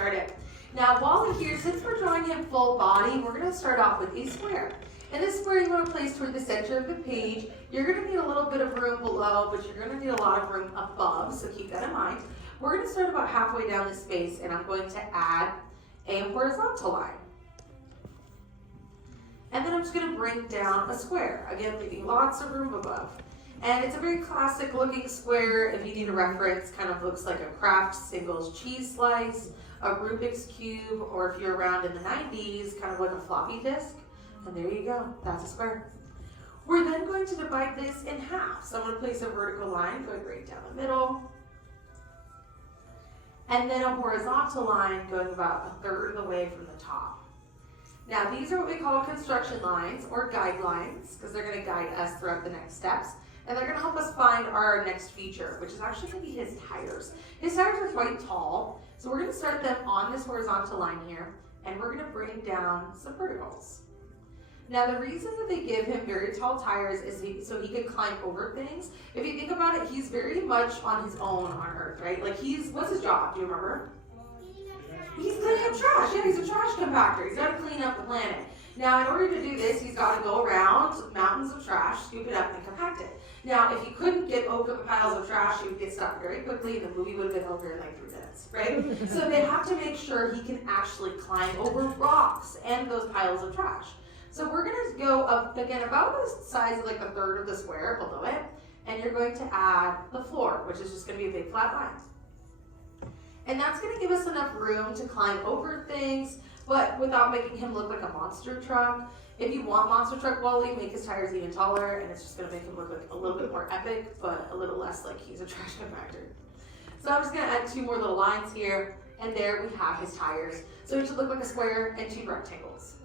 started. Now, Wally here, since we're drawing him full body, we're going to start off with a square. And this square you want to place toward the center of the page. You're going to need a little bit of room below, but you're going to need a lot of room above, so keep that in mind. We're going to start about halfway down the space, and I'm going to add a horizontal line. And then I'm just going to bring down a square, again leaving lots of room above. And it's a very classic looking square. If you need a reference, kind of looks like a Kraft Singles cheese slice, a Rubik's Cube, or if you're around in the 90s, kind of like a floppy disk. And there you go, that's a square. We're then going to divide this in half. So I'm going to place a vertical line going right down the middle. And then a horizontal line going about a third of the way from the top. Now these are what we call construction lines or guidelines because they're going to guide us throughout the next steps. And they're going to help us find our next feature, which is actually going to be his tires. His tires are quite tall, so we're going to start them on this horizontal line here, and we're going to bring down some verticals. Now the reason that they give him very tall tires is so he can climb over things. If you think about it, he's very much on his own on Earth, right? Like what's his job? Do you remember? He's cleaning up trash. Yeah, he's a trash compactor. He's got to clean up the planet. Now, in order to do this, he's got to go around mountains of trash, scoop it up, and compact it. Now, if he couldn't get over the piles of trash, he would get stuck very quickly, and the movie would have been over in like 3 minutes, right? So they have to make sure he can actually climb over rocks and those piles of trash. So we're going to go up, again, about the size of like a third of the square below it, and you're going to add the floor, which is just going to be a big flat line. And that's going to give us enough room to climb over things, but without making him look like a monster truck. If you want monster truck Wally, make his tires even taller, and it's just going to make him look like a little bit more epic, but a little less like he's a trash compactor. So I'm just going to add 2 more little lines here, and there we have his tires. So it should look like a square and 2 rectangles.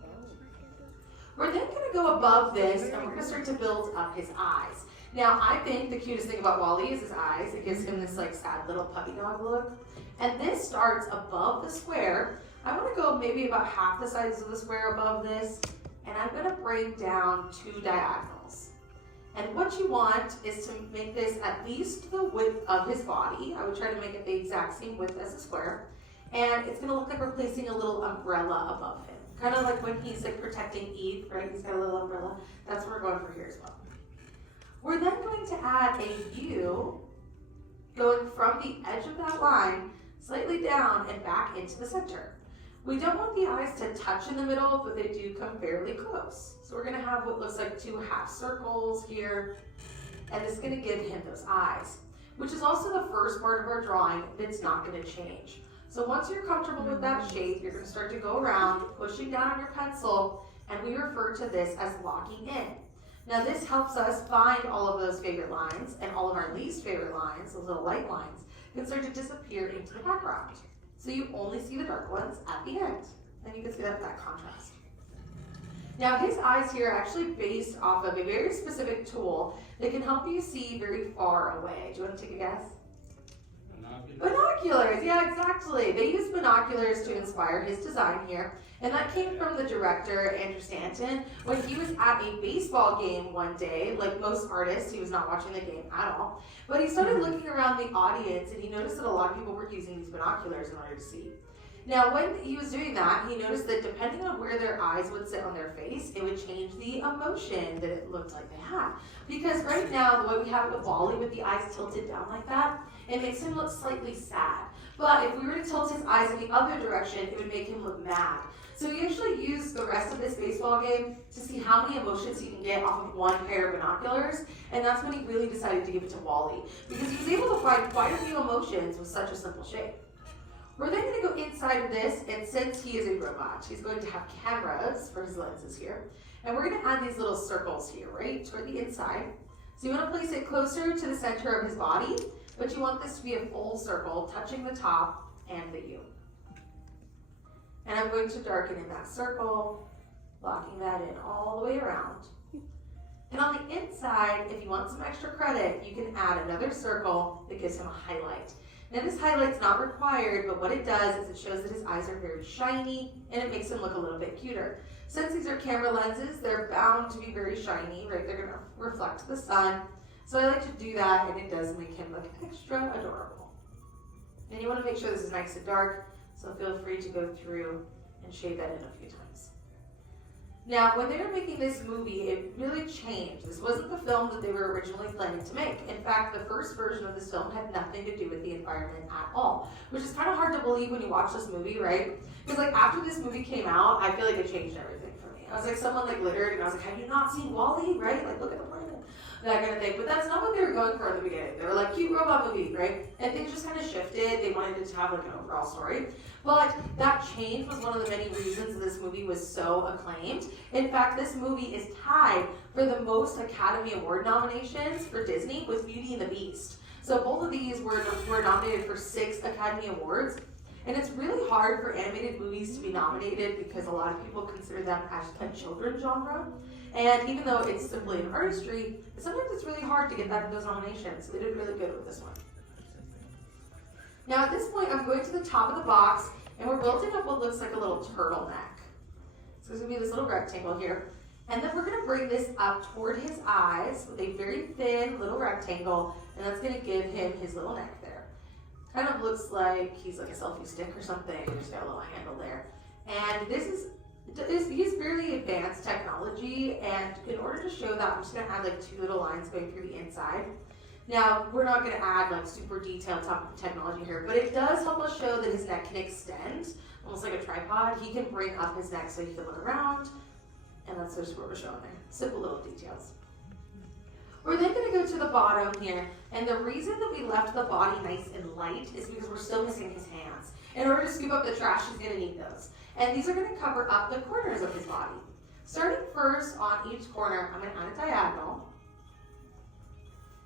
We're then going to go above this, and we're going to start to build up his eyes. Now, I think the cutest thing about Wally is his eyes. It gives him this like sad little puppy dog look. And this starts above the square. I want to go maybe about half the size of the square above this, and I'm going to break down 2 diagonals. And what you want is to make this at least the width of his body. I would try to make it the exact same width as a square. And it's going to look like we're placing a little umbrella above him. Kind of like when he's like protecting Eve, right? He's got a little umbrella. That's what we're going for here as well. We're then going to add a U going from the edge of that line slightly down and back into the center. We don't want the eyes to touch in the middle, but they do come fairly close. So we're going to have what looks like 2 half circles here, and it's going to give him those eyes, which is also the first part of our drawing that's not going to change. So once you're comfortable with that shape, you're going to start to go around, pushing down on your pencil, and we refer to this as locking in. Now this helps us find all of those favorite lines, and all of our least favorite lines, those little light lines, can start to disappear into the background. So you only see the dark ones at the end. And you can see that contrast. Now his eyes here are actually based off of a very specific tool that can help you see very far away. Do you want to take a guess? Binoculars, yeah, exactly. They use binoculars to inspire his design here. And that came from the director, Andrew Stanton, when he was at a baseball game one day. Like most artists, he was not watching the game at all. But he started looking around the audience, and he noticed that a lot of people were using these binoculars in order to see. Now, when he was doing that, he noticed that depending on where their eyes would sit on their face, it would change the emotion that it looked like they had. Because right now, the way we have it with Wally, with the eyes tilted down like that, it makes him look slightly sad. But if we were to tilt his eyes in the other direction, it would make him look mad. So he actually used the rest of this baseball game to see how many emotions he can get off of 1 pair of binoculars, and that's when he really decided to give it to Wally, because he was able to find quite a few emotions with such a simple shape. We're then going to go inside of this, and since he is a robot, he's going to have cameras for his lenses here, and we're going to add these little circles here, right, toward the inside. So you want to place it closer to the center of his body, but you want this to be a full circle, touching the top and the U. And I'm going to darken in that circle, locking that in all the way around. And on the inside, if you want some extra credit, you can add another circle that gives him a highlight. Now this highlight's not required, but what it does is it shows that his eyes are very shiny, and it makes him look a little bit cuter. Since these are camera lenses, they're bound to be very shiny, right? They're gonna reflect the sun. So I like to do that, and it does make him look extra adorable. And you wanna make sure this is nice and dark, so So feel free to go through and shade that in a few times. Now, when they were making this movie, it really changed. This wasn't the film that they were originally planning to make. In fact, the first version of this film had nothing to do with the environment at all, which is kind of hard to believe when you watch this movie, right? Because like after this movie came out, I feel like it changed everything for me. I was like, someone like glittered, and I was like, have you not seen WALL-E, right? Like, look at the planet, that kind of thing. But that's not what they were going for in the beginning. They were like, cute robot movie, right? And things just kind of shifted. They wanted it to have like an overall story. But that change was one of the many reasons this movie was so acclaimed. In fact, this movie is tied for the most Academy Award nominations for Disney with Beauty and the Beast. So both of these were nominated for 6 Academy Awards. And it's really hard for animated movies to be nominated because a lot of people consider them as a children's genre. And even though it's simply an artistry, sometimes it's really hard to get those nominations. So they did really good with this one. Now at this point, I'm going to the top of the box, and we're building up what looks like a little turtleneck. So there's going to be this little rectangle here. And then we're going to bring this up toward his eyes with a very thin little rectangle, and that's going to give him his little neck there. Kind of looks like he's like a selfie stick or something. Just got a little handle there. And this is fairly advanced technology, and in order to show that, I'm just going to add like 2 little lines going through the inside. Now, we're not going to add like super detailed technology here, but it does help us show that his neck can extend, almost like a tripod. He can bring up his neck so he can look around, and that's just what we're showing there. Simple little details. We're then going to go to the bottom here, and the reason that we left the body nice and light is because we're still missing his hands. In order to scoop up the trash, he's going to need those. And these are going to cover up the corners of his body. Starting first on each corner, I'm going to add a diagonal.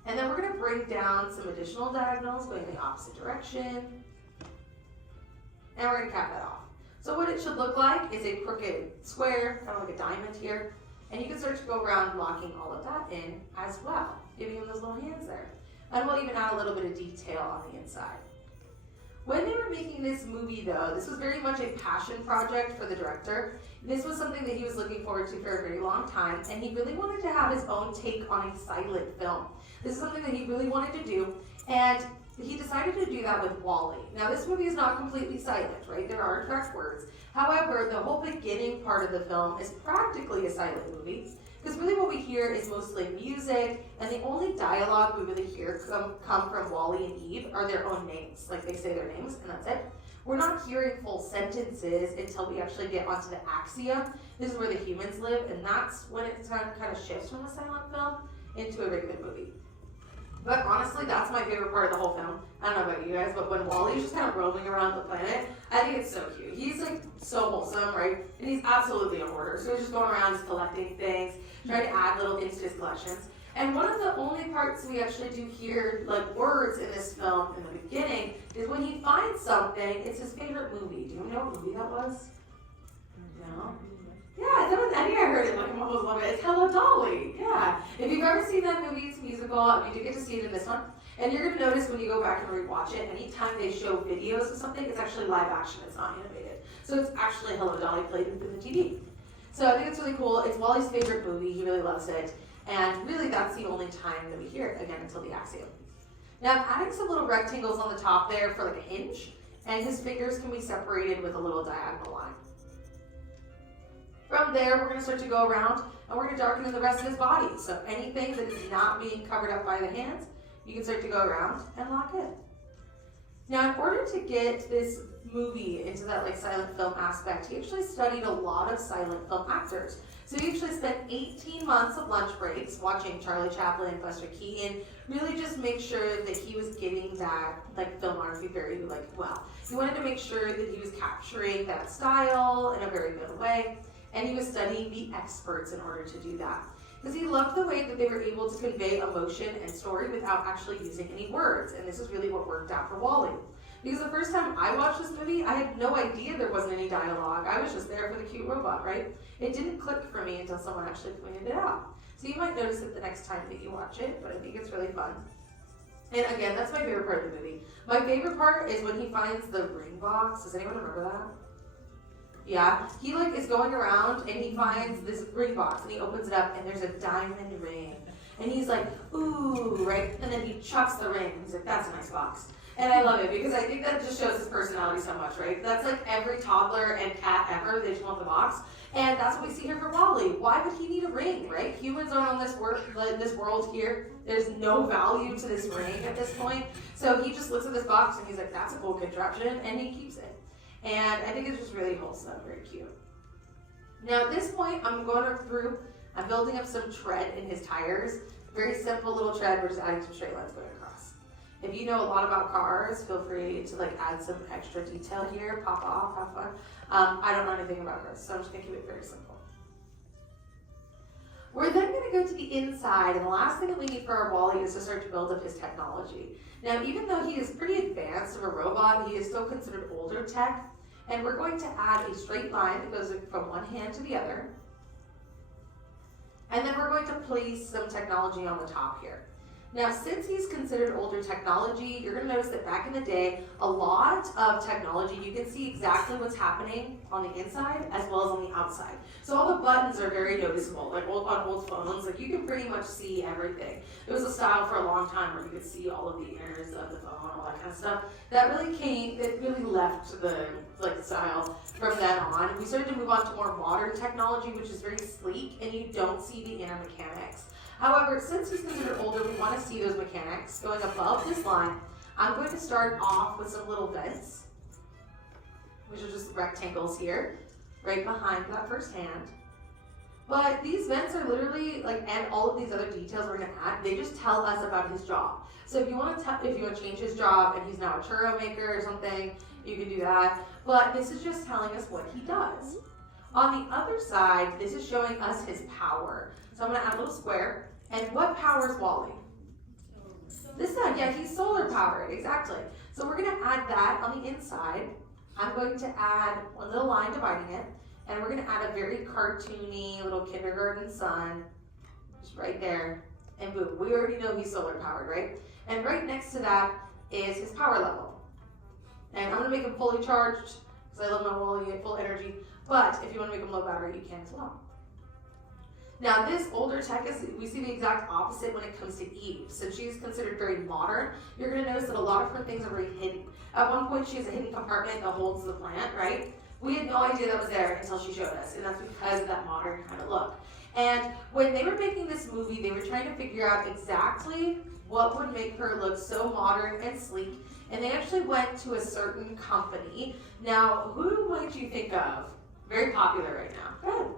And then we're going to bring down some additional diagonals going in the opposite direction. And we're going to cap that off. So what it should look like is a crooked square, kind of like a diamond here. And you can start to go around blocking all of that in as well, giving him those little hands there. And we'll even add a little bit of detail on the inside. When they were making this movie though, this was very much a passion project for the director. This was something that he was looking forward to for a very long time, and he really wanted to have his own take on a silent film. This is something that he really wanted to do, and he decided to do that with WALL-E. Now this movie is not completely silent, right? There are in fact words. However, the whole beginning part of the film is practically a silent movie, because really what we hear is mostly music, and the only dialogue we really hear come from Wally and Eve are their own names. Like they say their names, and that's it. We're not hearing full sentences until we actually get onto the axiom. This is where the humans live, and that's when it kind of shifts from a silent film into a regular movie. But honestly, that's my favorite part of the whole film. I don't know about you guys, but when Wally's just kind of roaming around the planet, I think it's so cute. He's like so wholesome, right? And he's absolutely a hoarder. So he's just going around just collecting things, trying to add little things to his collections. And one of the only parts we actually do hear like words in this film in the beginning is when he finds something. It's his favorite movie. Do you know what movie that was? No? Yeah, I think I heard it like I'm almost loving it. It's Hello Dolly. Yeah. If you've ever seen that movie, it's a musical, and you do get to see it in this one. And you're going to notice when you go back and rewatch it, anytime they show videos of something, it's actually live action. It's not animated. So it's actually Hello Dolly played through the TV. So I think it's really cool. It's Wally's favorite movie. He really loves it. And really, that's the only time that we hear it, again, until the axiom. Now, I'm adding some little rectangles on the top there for like a hinge, and his fingers can be separated with a little diagonal line. From there, we're going to start to go around, and we're going to darken in the rest of his body. So anything that is not being covered up by the hands, you can start to go around and lock in. Now, in order to get this movie into that like silent film aspect, he actually studied a lot of silent film actors. So he actually spent 18 months of lunch breaks watching Charlie Chaplin, Buster Keaton, really just make sure that he was getting that like filmography very like well. He wanted to make sure that he was capturing that style in a very good way, and he was studying the experts in order to do that. Because he loved the way that they were able to convey emotion and story without actually using any words, and this is really what worked out for Wally. Because the first time I watched this movie, I had no idea there wasn't any dialogue. I was just there for the cute robot, right? It didn't click for me until someone actually pointed it out. So you might notice it the next time that you watch it, but I think it's really fun. And again, that's my favorite part of the movie. My favorite part is when he finds the ring box. Does anyone remember that? Yeah, he like is going around and he finds this ring box and he opens it up and there's a diamond ring. And he's like, ooh, right? And then he chucks the ring and he's like, that's a nice box. And I love it because I think that just shows his personality so much, right? That's like every toddler and cat ever, they just want the box. And that's what we see here for Wally. Why would he need a ring, right? Humans aren't on this world here. There's no value to this ring at this point. So he just looks at this box and he's like, that's a cool contraption, and he keeps it. And I think it's just really wholesome, very cute. Now at this point, I'm building up some tread in his tires. Very simple little tread, we're just adding some straight lines going across. If you know a lot about cars, feel free to like add some extra detail here, pop off, have fun. I don't know anything about cars, so I'm just gonna keep it very simple. We're then gonna go to the inside, and the last thing that we need for our Wally is to start to build up his technology. Now, even though he is pretty advanced of a robot, he is still considered older tech, and we're going to add a straight line that goes from one hand to the other. And then we're going to place some technology on the top here. Now, since he's considered older technology, you're going to notice that back in the day, a lot of technology, you can see exactly what's happening on the inside as well as on the outside. So all the buttons are very noticeable, like on old phones, like you can pretty much see everything. There was a style for a long time where you could see all of the innards of the phone, all that kind of stuff. That really left the style from then on. We started to move on to more modern technology, which is very sleek, and you don't see the inner mechanics. However, since he's considered older, we want to see those mechanics. Going above this line, I'm going to start off with some little vents, which are just rectangles here, right behind that first hand. But these vents are literally, and all of these other details we're going to add, they just tell us about his job. So if you want to change his job and he's now a churro maker or something, you can do that. But this is just telling us what he does. On the other side, this is showing us his power. So I'm going to add a little square. And what powers Wally? The sun. Yeah, he's solar powered, exactly. So we're going to add that on the inside. I'm going to add one little line dividing it, and we're going to add a very cartoony little kindergarten sun, just right there, and boom. We already know he's solar powered, right? And right next to that is his power level. And I'm going to make him fully charged, because I love my Wally at full energy, but if you want to make him low battery, you can as well. Now this older tech we see the exact opposite when it comes to Eve. Since she's considered very modern, you're going to notice that a lot of her things are very hidden. At one point she has a hidden compartment that holds the plant, right? We had no idea that was there until she showed us, and that's because of that modern kind of look. And when they were making this movie, they were trying to figure out exactly what would make her look so modern and sleek, and they actually went to a certain company. Now, who might you think of? Very popular right now. Go ahead.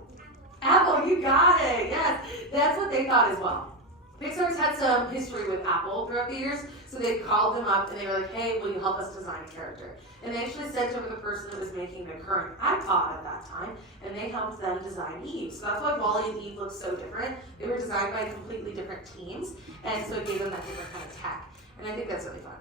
Apple, you got it. Yes, that's what they thought as well. Pixar's had some history with Apple throughout the years, so they called them up and they were like, hey, will you help us design a character? And they actually sent over the person that was making the current iPod at that time, and they helped them design Eve. So that's why Wally and Eve look so different. They were designed by completely different teams, and so it gave them that different kind of tech. And I think that's really fun.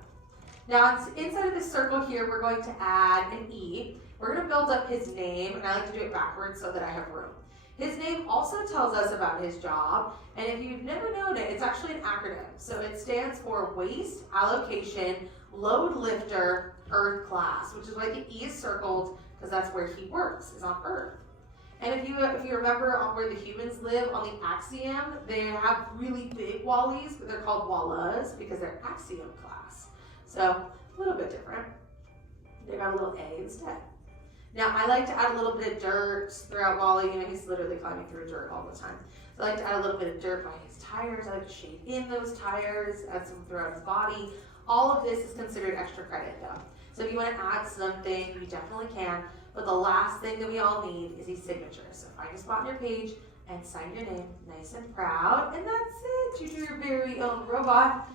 Now, inside of this circle here, we're going to add an E. We're going to build up his name, and I like to do it backwards so that I have room. His name also tells us about his job, and if you've never known it, it's actually an acronym. So it stands for Waste Allocation Load Lifter Earth Class, which is why the E is circled, because that's where he works, is on Earth. And if you remember on where the humans live on the Axiom, they have really big Wallies, but they're called Wallas because they're Axiom class. So a little bit different. They got a little A instead. Now, I like to add a little bit of dirt throughout Wally. You know, he's literally climbing through dirt all the time. So I like to add a little bit of dirt by his tires. I like to shade in those tires, add some throughout his body. All of this is considered extra credit, though. So if you want to add something, you definitely can. But the last thing that we all need is his signature. So find a spot on your page and sign your name nice and proud. And that's it. You do your very own robot.